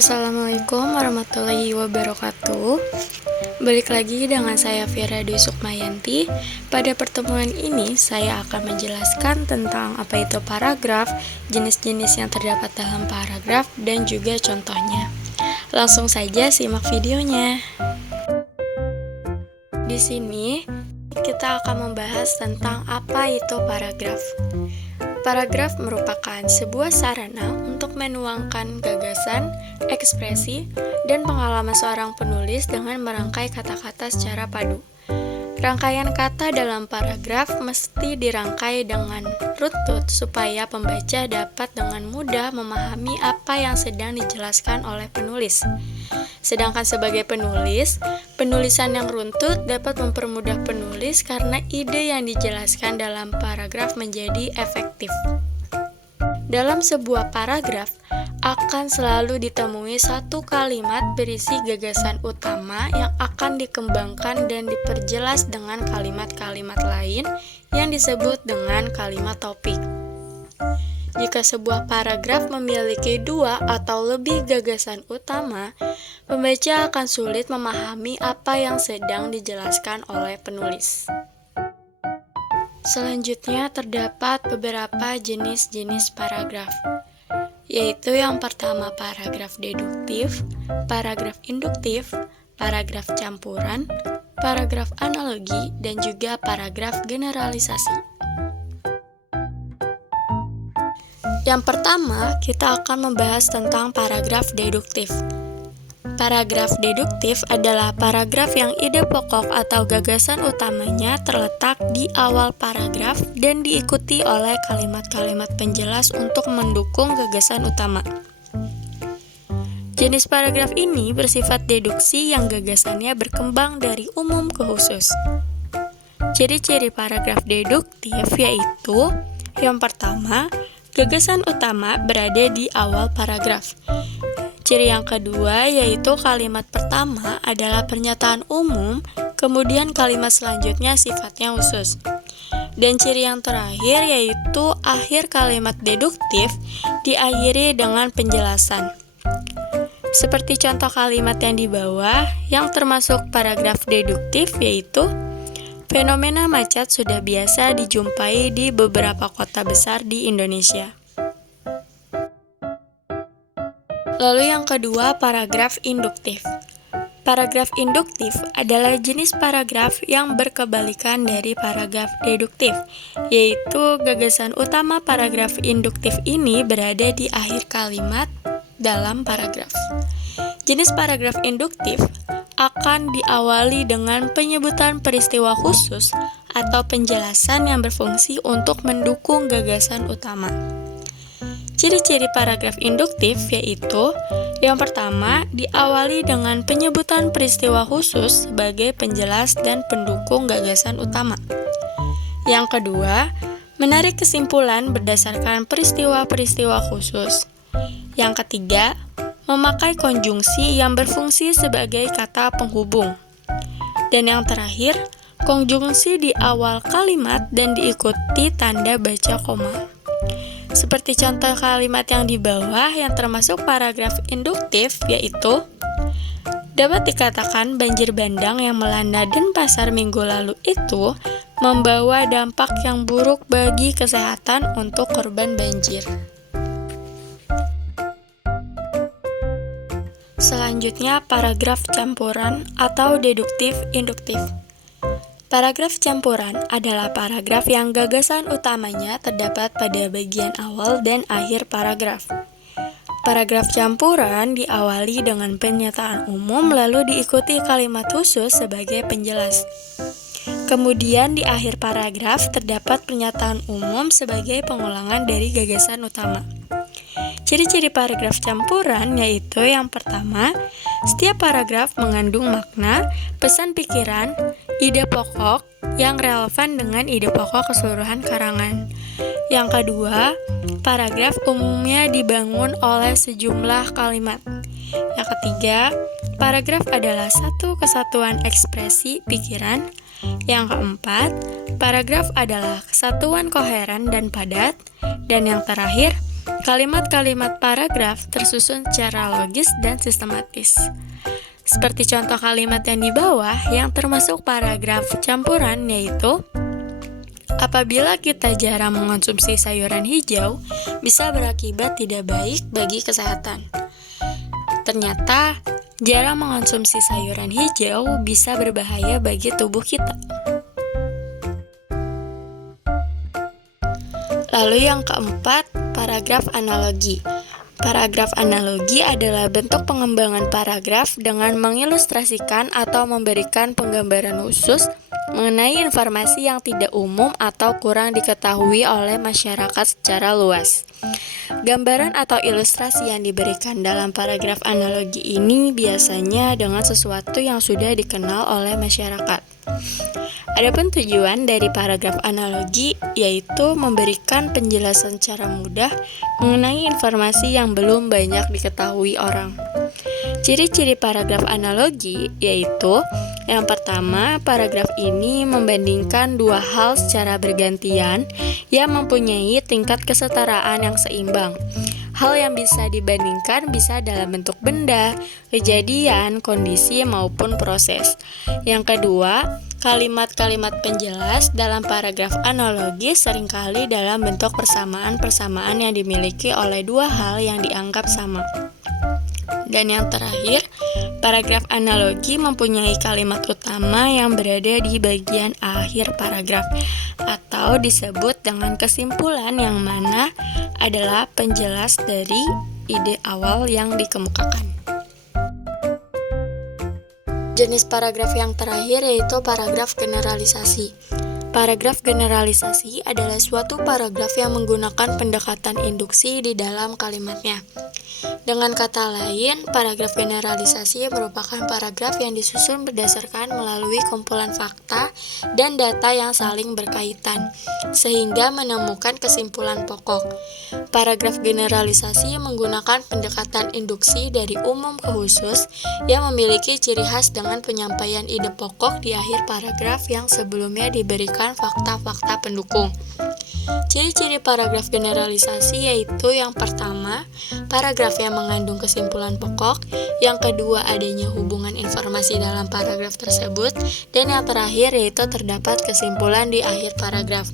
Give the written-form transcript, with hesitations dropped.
Assalamualaikum warahmatullahi wabarakatuh. Balik lagi dengan saya Fira Dwi Sukmayanti. Pada pertemuan ini saya akan menjelaskan tentang apa itu paragraf, jenis-jenis yang terdapat dalam paragraf, dan juga contohnya. Langsung saja simak videonya. Di sini kita akan membahas tentang apa itu paragraf. Paragraf merupakan sebuah sarana untuk menuangkan gagasan, ekspresi, dan pengalaman seorang penulis dengan merangkai kata-kata secara padu. Rangkaian kata dalam paragraf mesti dirangkai dengan runtut supaya pembaca dapat dengan mudah memahami apa yang sedang dijelaskan oleh penulis. Sedangkan sebagai penulis, penulisan yang runtut dapat mempermudah penulis karena ide yang dijelaskan dalam paragraf menjadi efektif. Dalam sebuah paragraf, akan selalu ditemui satu kalimat berisi gagasan utama yang akan dikembangkan dan diperjelas dengan kalimat-kalimat lain yang disebut dengan kalimat topik. Jika sebuah paragraf memiliki dua atau lebih gagasan utama, pembaca akan sulit memahami apa yang sedang dijelaskan oleh penulis. Selanjutnya terdapat beberapa jenis-jenis paragraf, yaitu yang pertama paragraf deduktif, paragraf induktif, paragraf campuran, paragraf analogi, dan juga paragraf generalisasi. Yang pertama, kita akan membahas tentang paragraf deduktif. Paragraf deduktif adalah paragraf yang ide pokok atau gagasan utamanya terletak di awal paragraf dan diikuti oleh kalimat-kalimat penjelas untuk mendukung gagasan utama. Jenis paragraf ini bersifat deduksi yang gagasannya berkembang dari umum ke khusus. Ciri-ciri paragraf deduktif yaitu yang pertama, gagasan utama berada di awal paragraf. Ciri yang kedua yaitu kalimat pertama adalah pernyataan umum, kemudian kalimat selanjutnya sifatnya khusus. Dan ciri yang terakhir yaitu akhir kalimat deduktif diakhiri dengan penjelasan. Seperti contoh kalimat yang di bawah yang termasuk paragraf deduktif yaitu fenomena macet sudah biasa dijumpai di beberapa kota besar di Indonesia. Lalu yang kedua, paragraf induktif. Paragraf induktif adalah jenis paragraf yang berkebalikan dari paragraf deduktif, yaitu gagasan utama paragraf induktif ini berada di akhir kalimat dalam paragraf. Jenis paragraf induktif akan diawali dengan penyebutan peristiwa khusus atau penjelasan yang berfungsi untuk mendukung gagasan utama. Ciri-ciri paragraf induktif yaitu yang pertama, diawali dengan penyebutan peristiwa khusus sebagai penjelas dan pendukung gagasan utama. Yang kedua, menarik kesimpulan berdasarkan peristiwa-peristiwa khusus. Yang ketiga, memakai konjungsi yang berfungsi sebagai kata penghubung. Dan yang terakhir, konjungsi di awal kalimat dan diikuti tanda baca koma. Seperti contoh kalimat yang di bawah yang termasuk paragraf induktif yaitu dapat dikatakan banjir bandang yang melanda Denpasar minggu lalu itu membawa dampak yang buruk bagi kesehatan untuk korban banjir. Selanjutnya paragraf campuran atau deduktif induktif. Paragraf campuran adalah paragraf yang gagasan utamanya terdapat pada bagian awal dan akhir paragraf. Paragraf campuran diawali dengan pernyataan umum lalu diikuti kalimat khusus sebagai penjelas. Kemudian di akhir paragraf terdapat pernyataan umum sebagai pengulangan dari gagasan utama. Ciri-ciri paragraf campuran yaitu yang pertama, setiap paragraf mengandung makna, pesan pikiran, ide pokok yang relevan dengan ide pokok keseluruhan karangan. Yang kedua, paragraf umumnya dibangun oleh sejumlah kalimat. Yang ketiga, paragraf adalah satu kesatuan ekspresi pikiran. Yang keempat, paragraf adalah kesatuan koheren dan padat. Dan yang terakhir, Kalimat-kalimat paragraf tersusun secara logis dan sistematis. Seperti contoh kalimat yang di bawah yang termasuk paragraf campuran, yaitu apabila kita jarang mengonsumsi sayuran hijau, bisa berakibat tidak baik bagi kesehatan. Ternyata, jarang mengonsumsi sayuran hijau bisa berbahaya bagi tubuh kita. Lalu yang keempat, paragraf analogi. Paragraf analogi adalah bentuk pengembangan paragraf dengan mengilustrasikan atau memberikan penggambaran khusus mengenai informasi yang tidak umum atau kurang diketahui oleh masyarakat secara luas. Gambaran atau ilustrasi yang diberikan dalam paragraf analogi ini biasanya dengan sesuatu yang sudah dikenal oleh masyarakat. Adapun tujuan dari paragraf analogi yaitu memberikan penjelasan secara mudah mengenai informasi yang belum banyak diketahui orang. Ciri-ciri paragraf analogi yaitu yang pertama, paragraf ini membandingkan dua hal secara bergantian yang mempunyai tingkat kesetaraan yang seimbang. Hal yang bisa dibandingkan bisa dalam bentuk benda, kejadian, kondisi, maupun proses. Yang kedua, kalimat-kalimat penjelas dalam paragraf analogi seringkali dalam bentuk persamaan-persamaan yang dimiliki oleh dua hal yang dianggap sama. Dan yang terakhir, paragraf analogi mempunyai kalimat utama yang berada di bagian akhir paragraf atau disebut dengan kesimpulan yang mana adalah penjelas dari ide awal yang dikemukakan. Jenis paragraf yang terakhir yaitu paragraf generalisasi. Paragraf generalisasi adalah suatu paragraf yang menggunakan pendekatan induksi di dalam kalimatnya. Dengan kata lain, paragraf generalisasi merupakan paragraf yang disusun berdasarkan melalui kumpulan fakta dan data yang saling berkaitan, sehingga menemukan kesimpulan pokok. Paragraf generalisasi menggunakan pendekatan induksi dari umum ke khusus yang memiliki ciri khas dengan penyampaian ide pokok di akhir paragraf yang sebelumnya diberikan fakta-fakta pendukung. Ciri-ciri paragraf generalisasi yaitu yang pertama, paragraf yang mengandung kesimpulan pokok, yang kedua adanya hubungan informasi dalam paragraf tersebut, dan yang terakhir yaitu terdapat kesimpulan di akhir paragraf.